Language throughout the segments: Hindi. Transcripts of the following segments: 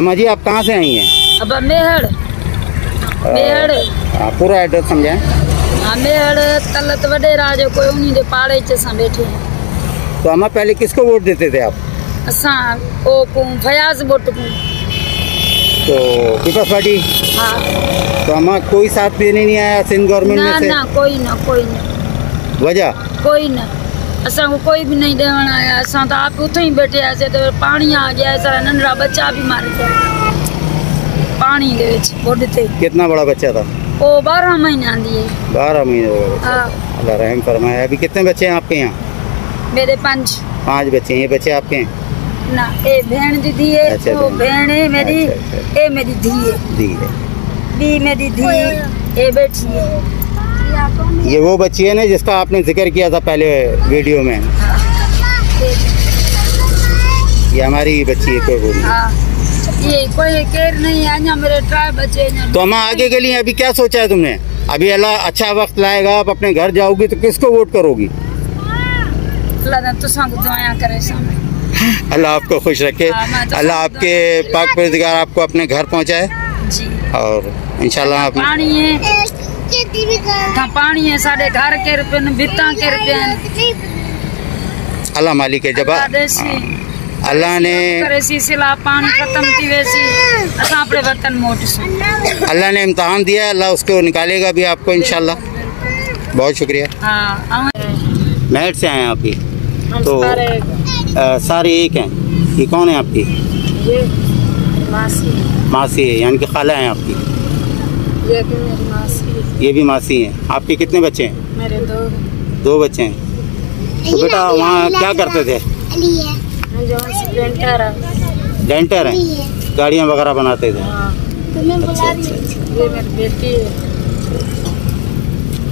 अम्मा जी आप कहाँ से आई हैं? अब मेहड़ पूरा एड्रेस समझाएं। मेहड़ तलत वडेरा जो कोई उन्हीं दे पाड़े च असां बैठे हैं। तो अम्मा पहले किसको वोट देते थे आप? असां ओ को फयाज बोट को। तो पीपल्स पार्टी? हाँ। तो अम्मा कोई साथ देने नहीं आया सिंध गवर्नमेंट में से? ना कोई ना वजह कोई ना असां को कोई भी नहीं देवन आया। असां तो आप उतो ही बैठे आसे तो पानी आ गया सारा नंढड़ा बच्चा भी मार गया पानी दे विच बोड ते। कितना बड़ा बच्चा था? ओ 12 महीना दी है। 12 महीने? हाँ। अल्लाह रहम फरमाए। अभी कितने बच्चे हैं आपके यहाँ? मेरे 5 बच्चे हैं। ये बच्चे आपके हैं? ना ए बहन दी दी है। अच्छा, वो बहन है मेरी। ए मेरी धी है। बी मेरी धी ए बेटी है। ये वो बच्ची है ना जिसका आपने जिक्र किया था पहले वीडियो में? ये हमारी बच्ची है। कोई ये कोई केयर नहीं है ना मेरे ट्राई बच्चे। तो हम आगे के लिए अभी क्या सोचा है तुमने? अभी अल्लाह अच्छा वक्त लाएगा, आप अपने घर जाओगी तो किसको वोट करोगी? अल्लाह आपको खुश रखे। अल्लाह आपके पाक परवरदिगार आपको अपने घर पहुँचाए और इंशाल्लाह पानी है साढ़े घर के रुपये बिता के रुपये अल्लाह मालिक है। जब अल्लाह ने पानी खत्म थी वैसी अपने वतन मोट अल्लाह ने इम्तहान दिया, अल्लाह उसको निकालेगा भी आपको इंशाल्लाह। बहुत शुक्रिया। महट से आए हैं आप ही? तो सारे एक हैं? ये कौन है आपकी? ये मासी है, यानी कि खाला है आपकी? ये भी मेरी मासी है। ये भी मासी हैं। आपके कितने बच्चे हैं? मेरे 2 बच्चे हैं। तो बेटा वहाँ क्या करते थे? डेंटर हैं, गाड़ियाँ वगैरह बनाते थे। अच्छा। ये मेरी बेटी है,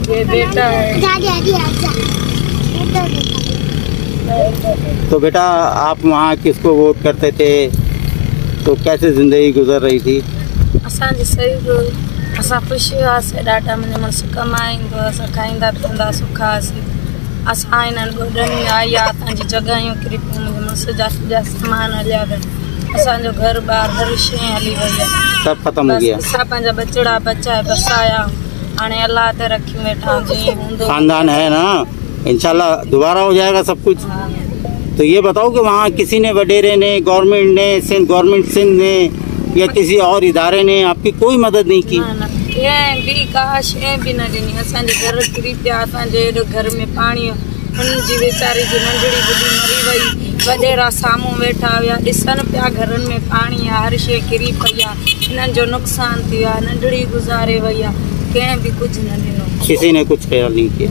ये बेटा है। तो बेटा आप वहाँ किसको वोट करते थे? तो कैसे ज़िंदगी गुजर रही थी? असांजी सही असां ख़ुशि हुआसीं ॾाढा। मुंहिंजो मुड़ुसु कमाईंदो, असां खाईंदा पीअंदा सुखा हुआसीं। असां हिननि ॻोॾनि में आई आहे असांजी जॻहियूं किरी पियूं। मुंहिंजे मुड़ुसु जा सामान हलिया विया। असांजो घर ॿार हर शइ हली वई आहे। सब ख़त्म हो गया। असां पंहिंजा बचड़ा बचा बसाया हाणे अल्लाह ते रखी वेठा जीअं हूंदो। खानदान है ना, इंशाल्लाह दोबारा हो जाएगा सब कुछ। तो ये बताओ कि वहाँ किसी ने वडेरे ने, गवर्नमेंट ने, गवर्नमेंट सिंध ने या किसी और इदारे ने आपकी कोई मदद नहीं की? कंहिं बि का शइ बि न ॾिनी। असांजे घर किरी पिया, असांजे हेॾो घर में पाणी हुनजी वीचारी जी नंढड़ी बुढी मरी वई। वॾेरा साम्हूं वेठा हुया ॾिसनि पिया घरनि में पाणी आहे, हर शइ किरी पई आहे। हिननि जो नुक़सानु थी वियो आहे, नंढड़ी गुज़ारे वई आहे। कंहिं बि कुझु न ॾिनो। किसी ने कुछ ख्याल नहीं किया?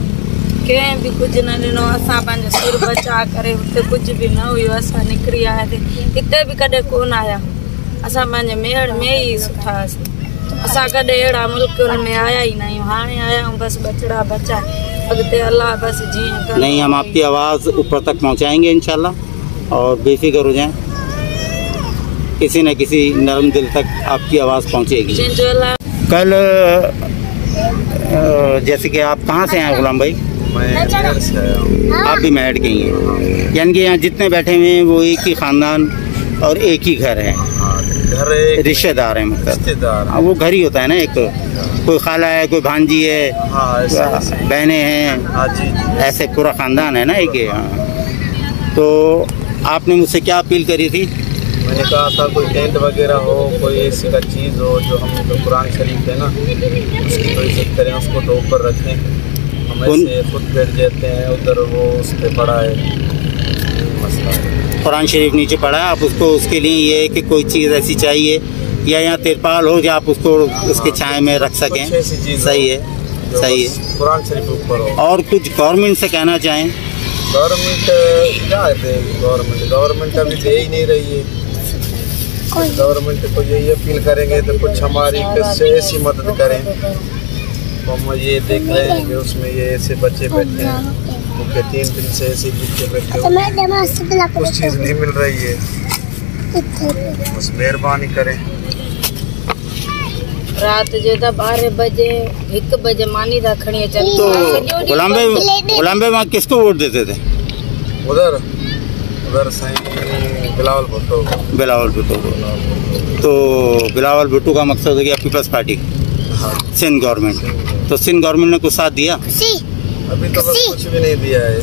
कंहिं बि कुझु न ॾिनो। असां पंहिंजो सिर बचा करे हुते कुझु बि न हुयो। असां निकिरी आयासीं, हिते बि कॾहिं कोन आया। असां पंहिंजे मेहड़ में ई सुठा हुआसीं। असां कॾहिं अहिड़ा मुल्कनि में आया ई न आहियूं। हाणे आया आहियूं बसि बचड़ा बचा। अॻिते अल्लाह बसि जीअं नहीं, हम आपकी आवाज़ ऊपर तक पहुँचाएंगे इंशाल्लाह और बेफिक्र हो जाएं। किसी न किसी नरम दिल तक आपकी आवाज़ पहुँचेगी। कल जैसे कि आप कहाँ से हैं गुलाम भाई? आप भी महट गई हैं, यानी कि यहाँ जितने बैठे हुए हैं वो एक ही ख़ानदान और एक ही घर है। रिश्तेदार हैं, मतलब वो घर ही होता है ना। एक कोई खाला है, कोई भांजी है, बहनें हैं, ऐसे पूरा ख़ानदान है ना एक। तो आपने मुझसे क्या अपील करी थी? मैंने कहा था कोई टेंट वगैरह हो, कोई ऐसी का चीज़ हो जो हम जो कुरान शरीफ है ना उसकी तो इज्जत करें, उसको तो ऊपर रखें। हम ऐसे खुद बैठ जाते हैं उधर, वो उस पर पड़ा है मसला। कुरान शरीफ नीचे पड़ा है, आप उसको उसके लिए ये है कि कोई चीज़ ऐसी चाहिए या यहाँ तिरपाल हो कि आप उसको उसके छाए में रख सकें। सही है, सही है। कुरान शरीफ ऊपर हो। और कुछ गवर्नमेंट से कहना चाहें? गवर्नमेंट क्या है? गवर्नमेंट अभी दे ही नहीं रही है। गवर्नमेंट को यही अपील करेंगे तो कुछ हमारी ऐसी मदद करें। हम ये देख रहे हैं कि उसमें ये ऐसे बच्चे बैठे हैं, उनके 3 दिन से ऐसे बच्चे बैठे हैं, कुछ चीज़ नहीं मिल रही है। बस मेहरबानी करें। रात जो 12 बजे 1 बजे मानी था खड़ी अचनि। तो गुलाम भाई वहाँ किसको वोट देते थे? उधर उधर सही बिलावल भुट्टो को। तो बिलावल भुट्टो का मकसद हो गया पीपल्स पार्टी, हाँ। सिंध गवर्नमेंट। तो सिंध गवर्नमेंट ने कुछ साथ दिया? अभी तो बस कुछ भी नहीं दिया है।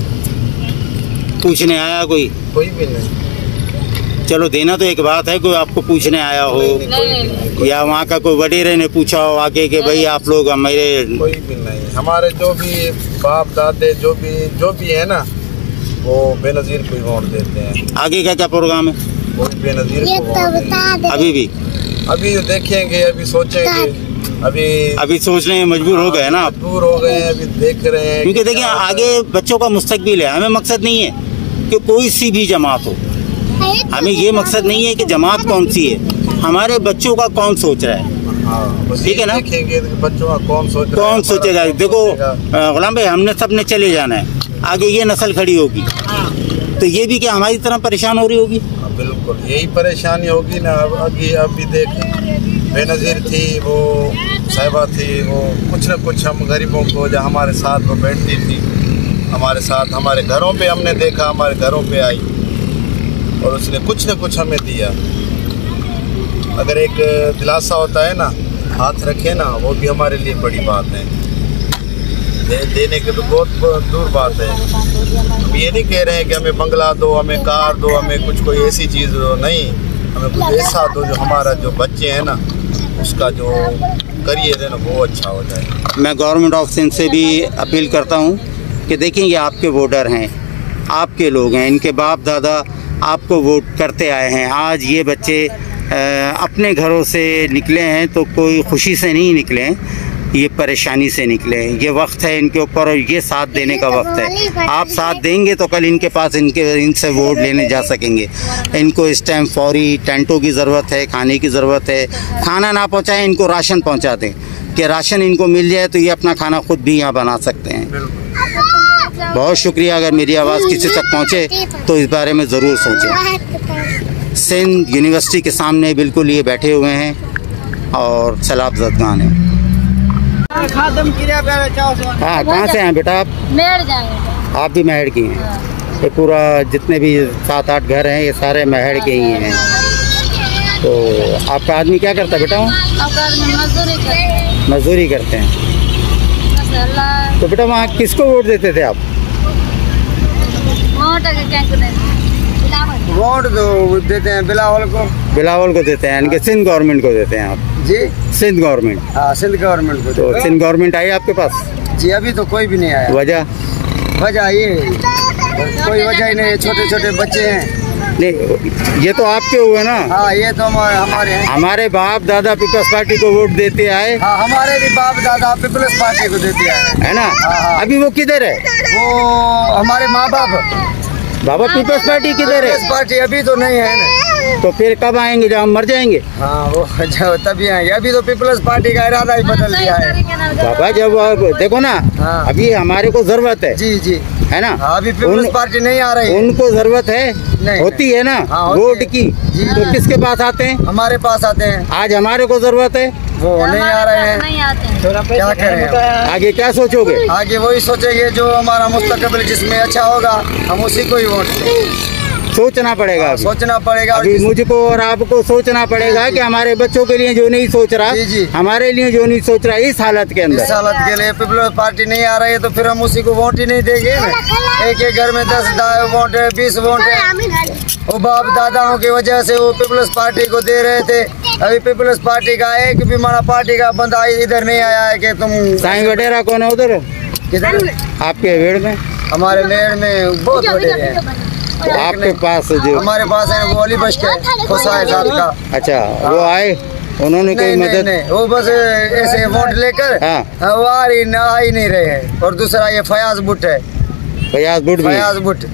पूछने आया कोई भी नहीं। चलो देना तो एक बात है, कोई आपको पूछने आया हो या वहाँ का कोई वडेरे ने पूछा हो आके कि भाई आप लोग मेरे? कोई भी नहीं। हमारे जो भी बाप दादे जो भी है ना, वो बेनज़ीर को ही वोट देते हैं। आगे का क्या प्रोग्राम है? वो भी बेनज़ीर को वोट देंगे। अभी देखेंगे, अभी सोचेंगे, अभी सोचने में मजबूर हो गए ना, मजबूर हो गए हैं, अभी देख रहे हैं। क्योंकि देखिए आगे बच्चों का मुस्तकबिल है। हमें मकसद नहीं है कि कोई सी भी जमात हो, हमें ये मकसद नहीं है कि जमात कौन सी है, हमारे बच्चों का कौन सोच रहा है। ठीक है ना, देखेंगे बच्चों का कौन सोचेगा। देखो गुलाम भाई, हमने सबने चले जाना है, आगे ये नस्ल खड़ी होगी तो ये भी क्या हमारी तरह परेशान हो रही होगी? बिल्कुल यही परेशानी होगी ना। अभी देख, बेनज़ीर थी, वो साहिबा थी, वो कुछ न कुछ हम गरीबों को, जो हमारे साथ वो बैठती थी, हमारे साथ हमारे घरों पे हमने देखा, हमारे घरों पे आई और उसने कुछ न कुछ हमें दिया। अगर एक दिलासा होता है ना, हाथ रखे ना, वो भी हमारे लिए बड़ी बात है। देने के तो बहुत दूर बात है। हम ये नहीं कह रहे हैं कि हमें बंगला दो, हमें कार दो, हमें कुछ कोई ऐसी चीज़ दो, नहीं, हमें कुछ ऐसा दो जो हमारा जो बच्चे हैं ना, उसका जो करियर है ना, वो अच्छा हो जाए। मैं गवर्नमेंट ऑफ सिंध से भी अपील करता हूँ कि देखें, ये आपके वोटर हैं, आपके लोग हैं, इनके बाप दादा आपको वोट करते आए हैं। आज ये बच्चे अपने घरों से निकले हैं तो कोई खुशी से नहीं निकले हैं, ये परेशानी से निकले हैं। ये वक्त है इनके ऊपर और ये साथ देने का वक्त है। आप साथ देंगे तो कल इनके पास इनसे वोट लेने जा सकेंगे। इनको इस टाइम फौरी टेंटों की ज़रूरत है, खाने की ज़रूरत है। खाना ना पहुँचाएं, इनको राशन पहुँचा दें कि राशन इनको मिल जाए तो ये अपना खाना खुद भी यहाँ बना सकते हैं। बहुत शुक्रिया। अगर मेरी आवाज़ किसी तक पहुँचे तो इस बारे में ज़रूर सोचें। सिंध यूनिवर्सिटी के सामने बिल्कुल ये बैठे हुए हैं और सैलाब ज़दगान है। हाँ, कहाँ से हैं बेटा आप? मेहड़ जाएंगे। आप भी मेहड़ की हैं? ये पूरा जितने भी 7-8 घर हैं ये सारे मेहड़ के ही हैं। तो आपका आदमी क्या करता है बेटा? मजदूरी करते हैं। तो बेटा वहाँ किसको वोट देते थे आप? वोट तो देते हैं बिलावल को देते हैं, यानी कि सिंध गवर्नमेंट को देते हैं आप? जी, सिंध गवर्नमेंट। हाँ, सिंध गवर्नमेंट को। तो सिंध गवर्नमेंट आई आपके पास? जी, अभी तो कोई भी नहीं आया। वजह ये कोई वजह ही नहीं, छोटे छोटे बच्चे हैं। नहीं, ये तो आपके हुए ना। हाँ, ये तो हमारे हैं। हमारे बाप दादा पीपल्स पार्टी को वोट देते आए। हाँ, हमारे भी बाप दादा पीपल्स पार्टी को देते आए, है ना। हाँ। अभी वो किधर है? वो हमारे माँ बाप पीपल्स पार्टी किधर है? पार्टी अभी तो नहीं है ना। तो फिर कब आएंगे जब हम मर जाएंगे? हाँ, वो तभी आएंगे। अभी तो पीपल्स पार्टी का इरादा ही बदल दिया है बाबा। जब देखो ना, हाँ। अभी हमारे को जरूरत है। जी, है ना। हाँ, अभी पीपल्स पार्टी नहीं आ रही। उनको जरूरत है, नहीं, होती है ना। हाँ, वोट की। तो किसके पास आते हैं? हमारे पास आते हैं। आज हमारे को जरूरत है, वो नहीं आ रहे हैं। नहीं आते हैं। क्या करें? आगे क्या सोचोगे? आगे वही सोचेंगे जो हमारा मुस्तकबिल जिसमें अच्छा होगा, हम उसी को ही वोट दें। सोचना पड़ेगा, सोचना पड़ेगा। अभी मुझको और आपको सोचना पड़ेगा कि हमारे बच्चों के लिए जो नहीं सोच रहा, हमारे लिए जो नहीं सोच रहा, इस हालत के अंदर, इस हालत के लिए पीपल्स पार्टी नहीं आ रही है तो फिर हम उसी को वोट ही नहीं देंगे ना। एक एक घर में 10 वोट है, 20 वोट है। वो बाप दादाओं की वजह से वो पीपल्स पार्टी को दे रहे थे। अभी पीपल्स पार्टी का एक भी हमारा पार्टी का बंदा इधर नहीं आया है कि तुम। साईं वडेरा कौन है उधर? किधर? आपके वेड़ में? हमारे मेड़ में बहुत वडेरे हैं। तो आपके पास जो हमारे पास है वो अली बश के खुशाए साहब का। अच्छा, वो आए, उन्होंने कोई मदद? नहीं, वो बस ऐसे वोट लेकर वो आ ही नहीं रहे हैं। और दूसरा ये फयाज बुट है। फयाज बुट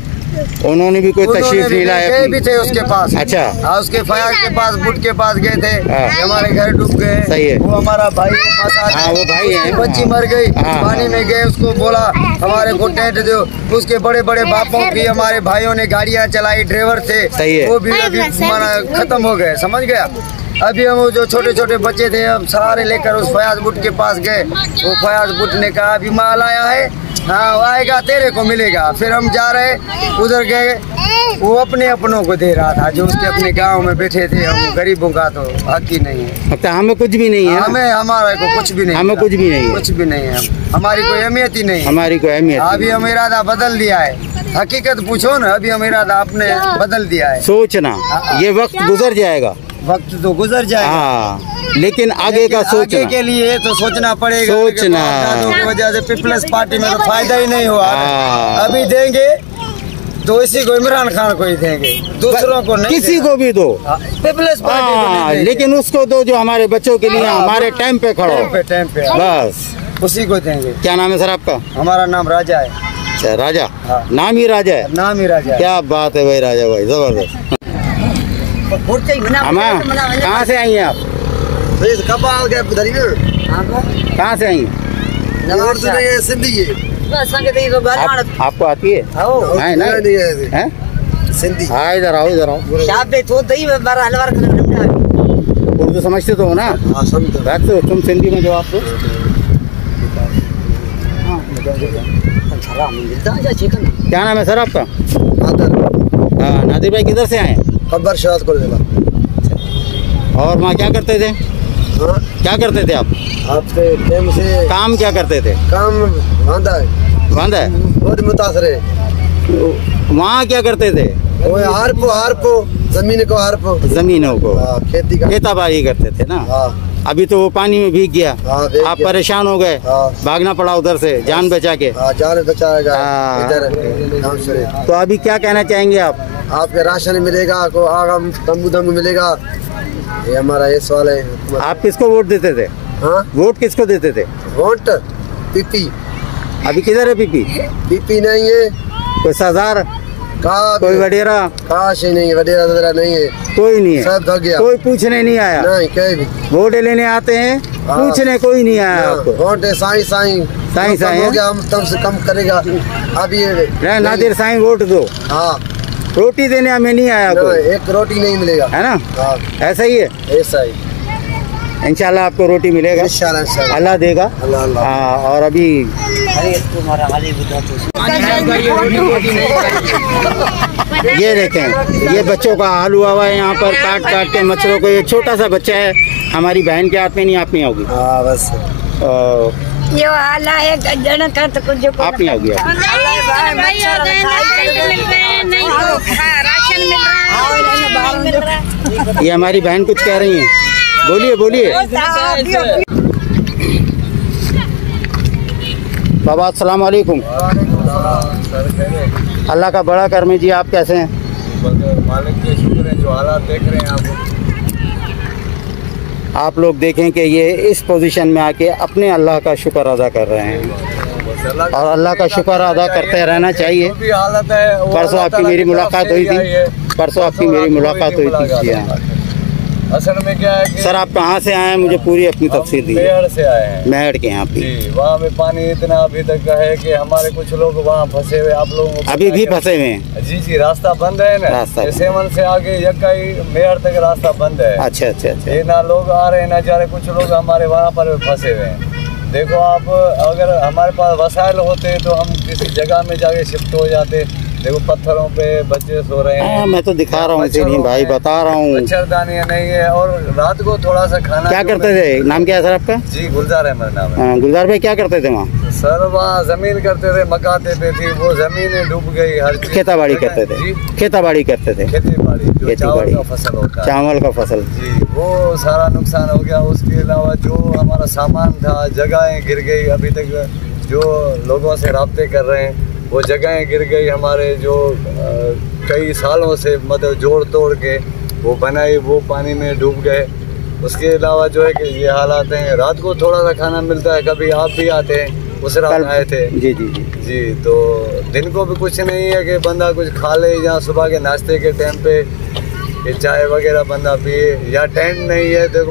उन्होंने भी कोई तशरीफ नहीं लाया? गए भी थे उसके पास। अच्छा, हाँ, उसके फयाज के पास, बुट के पास गए थे। हमारे घर डूब गए। सही है। वो हमारा भाई के पास आ गए। वो भाई है। बच्ची मर गई, पानी में गए, उसको बोला हमारे को टेंट दो। उसके बड़े बड़े बापों की हमारे भाइयों ने गाड़ियाँ चलाई, ड्राइवर थे, वो भी अभी हमारा खत्म हो गए, समझ गया। अभी हम जो छोटे छोटे बच्चे थे हम सारे लेकर उस फयाज बुट के पास गए। वो फयाज बुट ने कहा अभी माल आया है, हाँ आएगा तेरे को मिलेगा। फिर हम जा रहे, उधर गए, वो अपने अपनों को दे रहा था, जो उसके अपने गांव में बैठे थे। हम गरीबों का तो हक ही नहीं है। तो हमें कुछ भी नहीं है, हमें हमारा को कुछ भी नहीं, हमें कुछ भी नहीं है, कुछ भी नहीं है। हमारी कोई अहमियत ही नहीं, हमारी कोई अहमियत। अभी हम इरादा बदल दिया है। हकीकत पूछो ना, अभी हम इरादा अपने बदल दिया है। सोचना, ये वक्त गुजर जाएगा, वक्त तो गुजर जाएगा, हाँ, लेकिन आगे का सोचना, आगे के लिए तो सोचना पड़ेगा। सोचना की वजह से पीपल्स पार्टी में तो फायदा ही नहीं हुआ। हाँ। अभी देंगे तो इसी को, इमरान खान को ही देंगे, दूसरों को नहीं, किसी को भी दो, पीपल्स पार्टी को नहीं देंगे। लेकिन उसको दो जो हमारे बच्चों के लिए हमारे टाइम पे खड़ो, टाइम पे बस उसी को देंगे। क्या नाम है सर आपका? हमारा नाम राजा है। अच्छा, राजा, हाँ। नाम ही राजा है, नाम ही राजा है। क्या बात है भाई, राजा भाई जबरदस्त। अम्मा कहाँ से आई हैं आप? कहाँ से आई हैं? सिंधी आपको आती है? है ना? सिंधी। हाँ, इधर आओ, इधर आओ। उर्दू समझते तो हो ना? बात तो तुम सिंधी में जवाब दो। क्या नाम है सर आपका? हाँ, नादिर भाई किधर से आए? खबर शाद कर देना। और वहाँ क्या करते थे? क्या करते थे आप? आपके टाइम से काम क्या करते थे? काम बांधा है, बांधा है। बहुत मुतासर है। वहाँ क्या करते थे? वो हारपो जमीन को, हारपो जमीनों को, खेती का खेताबाड़ी करते थे ना। अभी तो वो पानी में भीग गया, आप परेशान हो गए, भागना पड़ा उधर से जान बचा के। जान बचाएगा इधर। तो अभी क्या कहना चाहेंगे आप? आपके राशन मिलेगा, को आगा तंबू मिलेगा, ये हमारा ये सवाल है। आप किसको वोट देते थे? हाँ, वोट किसको देते थे? Vote PP. अभी किधर है पीपी? पीपी नहीं है, कोई सरदार, कोई वडेरा, काश ही नहीं, वडेरा नहीं है, कोई नहीं है, सब भाग गया, कोई पूछने नहीं आया। नहीं, कहीं भी वोट लेने आते हैं, पूछने कोई नहीं आया आपको। वोट है साईं हो गया, हम तब से कम करेगा। अब ये नादिर साईं वोट दो। हाँ, रोटी देने हमें नहीं आया कोई, एक रोटी नहीं मिलेगा, है ना? ऐसा ही है, ऐसा ही। इंशाल्लाह आपको रोटी मिलेगा, इंशाल्लाह अल्लाह देगा। अल्लाह। और अभी ये देखें, ये बच्चों का हाल हुआ हुआ है यहाँ पर, काट काट के मच्छरों को। ये छोटा सा बच्चा है, हमारी बहन के हाथ में नहीं, आप नहीं होगी। हाँ, बस ये हाल है गजन का तो कुछ आप नहीं होगी। ये हमारी बहन कुछ कह रही है, बोलिए बोलिए। बाबा अस्सलाम वालेकुम। अल्लाह का बड़ा कर्म जी, आप कैसे हैं? मालिक के शुक्र है, जो हालात देख रहे हैं आप लोग देखें कि ये इस पोजीशन में आके अपने अल्लाह का शुक्र अदा कर रहे हैं, और अल्लाह का शुक्र अदा करते रहना चाहिए। परसों आपकी मेरी मुलाकात हुई थी, असल में क्या है कि सर आप कहाँ से आए हैं, मुझे पूरी अपनी तफसील दी। मेहर से आए हैं, मेहर के यहाँ पे। वहाँ में पानी इतना अभी तक का है कि हमारे कुछ लोग वहाँ फंसे हुए, आप लोगों को अभी भी फंसे हुए हैं? जी, रास्ता बंद है ना, सेवन से आगे यक्काई मेहर तक रास्ता बंद है। अच्छा। ये ना लोग आ रहे हैं ना जा रहे, कुछ लोग हमारे वहाँ पर फंसे हुए हैं। देखो आप, अगर हमारे पास वसाइल होते तो हम किसी जगह में जाके शिफ्ट हो जाते। देखो पत्थरों पे बच्चे सो रहे हैं। मैं तो दिखा रहा हूँ भाई, बता रहा हूँ। मच्छरदानियाँ नहीं है, और रात को थोड़ा सा खाना। क्या करते थे? नाम क्या है सर आपका? जी, गुलजार है मेरा नाम है। गुलजार भाई क्या करते थे वहाँ? सर वहाँ जमीन करते थे, मकाते पे थी, वो जमीन डूब गई, हर चीज। खेताबाड़ी करते थे? खेताबाड़ी करते थे, खेतीबाड़ी, जो चावल का फसल होता है, चावल का फसल। जी, वो सारा नुकसान हो गया। उसके अलावा जो हमारा सामान था, जगहें गिर गई। अभी तक जो लोगों से राब्ते कर रहे हैं, वो जगहें गिर गई हमारे, जो कई सालों से मतलब जोड़ तोड़ के वो बनाई, वो पानी में डूब गए। उसके अलावा जो है कि ये हालात हैं। रात को थोड़ा सा खाना मिलता है, कभी आप भी आते हैं, उस रात आए थे। जी, तो दिन को भी कुछ नहीं है कि बंदा कुछ खा ले, या सुबह के नाश्ते के टाइम पे ये चाय वगैरह बंदा पिए, या टेंट नहीं है। देखो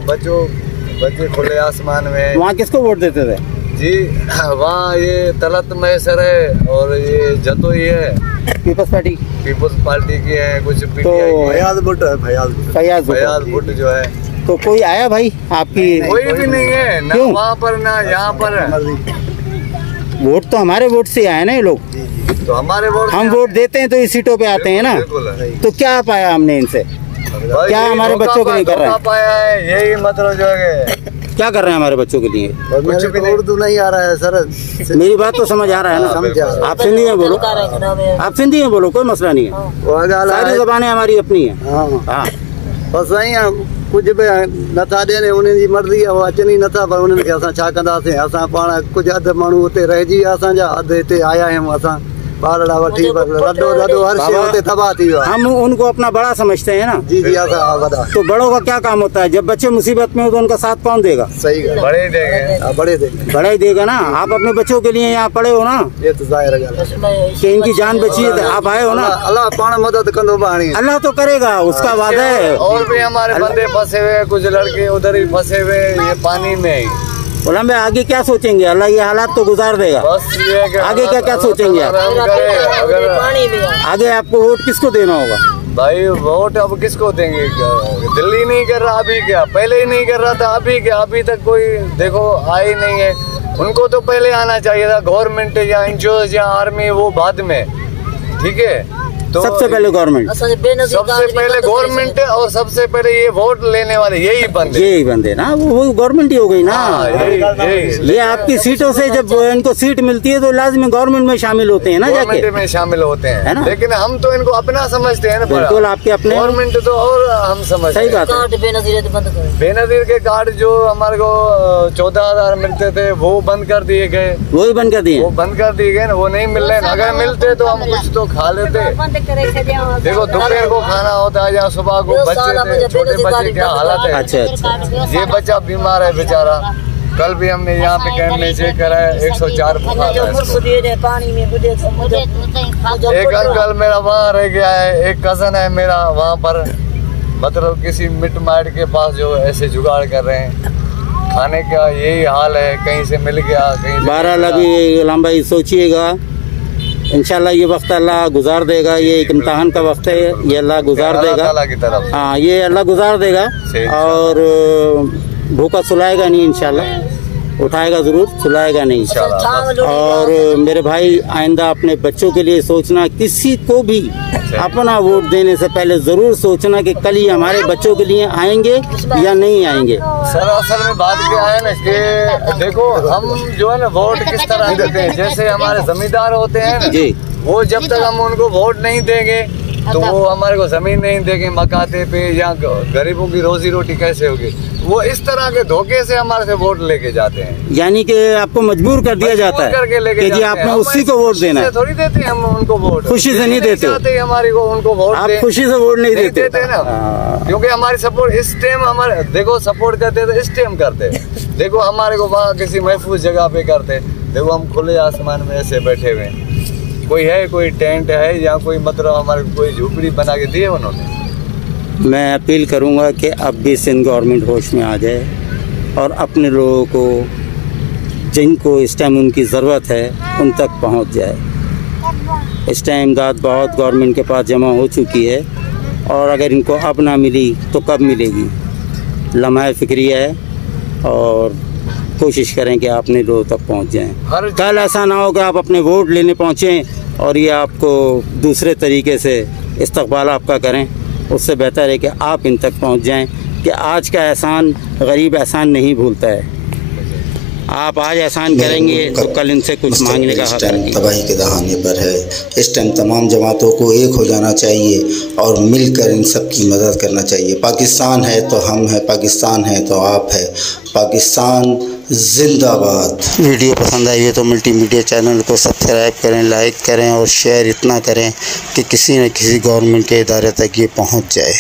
बच्चे खुले आसमान में। वहाँ किसको वोट देते थे? जी, वहाँ ये तलत मैसर है, और ये जतोई है, पीपल्स पार्टी की है, कुछ तो फयाज भुट्ट जो है। तो कोई आया भाई आपकी? कोई भी नहीं है ना, वहाँ पर ना यहाँ पर। वोट तो हमारे वोट से आए ना ये लोग। तो हमारे वोट हम वोट देते हैं तो इस सीटों पे आते हैं ना, तो क्या पाया हमने इनसे? क्या हमारे बच्चों के लिए कर रहे हैं? पाया है यही मतलब जो है क्या कर रहे हैं हमारे बच्चों के लिए? कुछ भी नहीं। उर्दू नहीं आ रहा है सर, मेरी बात तो समझ आ रहा है ना? आप सिंधी में बोलो, आप सिंधी में बोलो, कोई मसला नहीं है, सारी ज़बानें हमारी अपनी है। हाँ बस वही कुछ भी नथा ॾियनि उन्हनि जी मर्ज़ी आहे, अचनि ई नथा, पर उन्हनि खे असां छा कंदासीं? असां पाण कुझु अधु माण्हू हुते रहिजी विया, असांजा अधु हिते आया आहियूं, असां ॿारड़ा वठी ॾाढो हर शइ हुते तबाह थी वियो। हम उनको अपना बड़ा समझते हैं ना। जी जी असां वॾा। तो बड़ों का क्या काम होता है? जब बच्चे मुसीबत में हो तो उनका साथ कौन देगा? सही है, बड़े देंगे, बड़े देंगे, बड़ा ही देगा ना। आप अपने बच्चों के लिए यहाँ पड़े हो ना, ये तो जाहिर है कि इनकी जान बची है, आप आए हो ना। अल्लाह पाण मदद कंदो बाणी, अल्लाह तो करेगा, उसका वादा है। और भी हमारे बंदे फंसे हुए, कुछ लड़के उधर ही फंसे हुए ये पानी में। बोला मैं आगे क्या सोचेंगे? अल्लाह ये हालात तो गुजार देगा, आगे क्या क्या सोचेंगे आप? आगे आपको वोट किसको देना होगा? भाई वोट अब किसको देंगे? दिल्ली नहीं कर रहा अभी, क्या पहले ही नहीं कर रहा था, अभी क्या? अभी तक कोई देखो आए नहीं है। उनको तो पहले आना चाहिए था, गवर्नमेंट या एनजीओ या आर्मी, वो बाद में, ठीक है? तो सबसे पहले गवर्नमेंट, सबसे पहले गवर्नमेंट, और सबसे पहले ये वोट लेने वाले यही बंदे ना, वो गवर्नमेंट ही हो गई ना। ये आपकी सीटों से जब इनको सीट मिलती है तो लाजमी गवर्नमेंट में शामिल होते हैं ना, जाके में शामिल होते हैं, है ना? लेकिन हम तो इनको अपना समझते हैं ना। बिल्कुल आपके अपने, गवर्नमेंट तो और हम समझते हैं। सही बात है। बेनजीर के कार्ड जो हमारे को 14,000 मिलते थे वो बंद कर दिए गए, वही बंद कर दिए, वो बंद कर दिए गए ना, वो नहीं मिल रहे। अगर मिलते तो हम कुछ तो खा लेते। देखो दोपहर को खाना होता है या सुबह को, बच्चे छोटे बच्चे क्या हालत है। अच्छा, ये बच्चा बीमार है बेचारा, कल भी हमने यहाँ पे कैंप में चेक करा है, 104 बुखार है। एक अंकल मेरा वहाँ रह गया है, एक कजन है मेरा वहाँ पर, मतलब किसी मिट माइट के पास जो ऐसे जुगाड़ कर रहे हैं खाने का, यही हाल है। कहीं से मिल गया, कहीं से 12 लगी गुलाम भाई, सोचिएगा इंशाल्लाह ये वक्त अल्लाह गुजार देगा। ये एक इम्तहान का वक्त है, ये अल्लाह गुजार देगा। हाँ, ये अल्लाह गुजार देगा और भूखा सुलाएगा नहीं इंशाल्लाह, उठाएगा जरूर, सुलाएगा नहीं इंशाल्लाह। और मेरे भाई आइंदा अपने बच्चों के लिए सोचना, किसी को भी अपना वोट देने से पहले जरूर सोचना कि कल ये हमारे बच्चों के लिए आएंगे या नहीं आएंगे। सर असल में बात क्या है ना कि देखो हम जो है ना वोट किस तरह देते हैं, जैसे हमारे जमींदार होते हैं ना जी, वो जब तक हम उनको वोट नहीं देंगे तो वो हमारे को जमीन नहीं देंगे मकाते पे, या गरीबों की रोजी रोटी कैसे होगी? वो इस तरह के धोखे से हमारे से वोट लेके जाते हैं, यानी कि आपको मजबूर कर दिया जाता है कि जी आपने उसी को वोट देना है। थोड़ी देते हैं हम उनको वोट, खुशी से नहीं देते हमारी को उनको वोट, आप खुशी से वोट नहीं देते ना, क्योंकि हमारी सपोर्ट इस टाइम हमारे देखो सपोर्ट करते तो इस टाइम करते, देखो हमारे को वहाँ किसी महफूज जगह पे करते, देखो हम खुले आसमान में ऐसे बैठे हुए, कोई है, कोई टेंट है या कोई मतलब हमारे कोई झोपड़ी बना के दिए उन्होंने। मैं अपील करूंगा कि अब भी सिंध गवर्नमेंट होश में आ जाए और अपने लोगों को जिनको इस टाइम उनकी ज़रूरत है उन तक पहुंच जाए। इस टाइम इमदाद बहुत गवर्नमेंट के पास जमा हो चुकी है और अगर इनको अब ना मिली तो कब मिलेगी? लम्हा फ़िक्रिया है और कोशिश करें कि अपने लोगों तक पहुंच जाएं। कल ऐसा ना हो कि आप अपने वोट लेने पहुंचें और ये आपको दूसरे तरीके से इस्तकबाल आपका करें। उससे बेहतर है कि आप इन तक पहुंच जाएं कि आज का एहसान गरीब एहसान नहीं भूलता है। आप आज एहसान करेंगे तो कल इनसे कुछ मांगने का हक नहीं। तबाही के दहाने पर है। इस टाइम तमाम जमातों को एक हो जाना चाहिए और मिलकर इन सब की मदद करना चाहिए। पाकिस्तान है तो हम हैं, पाकिस्तान है तो आप है, पाकिस्तान जिंदाबाद। वीडियो पसंद आई है तो मल्टीमीडिया चैनल को सब्सक्राइब करें, लाइक करें और शेयर इतना करें कि किसी न किसी गवर्नमेंट के इदारे तक ये पहुंच जाए।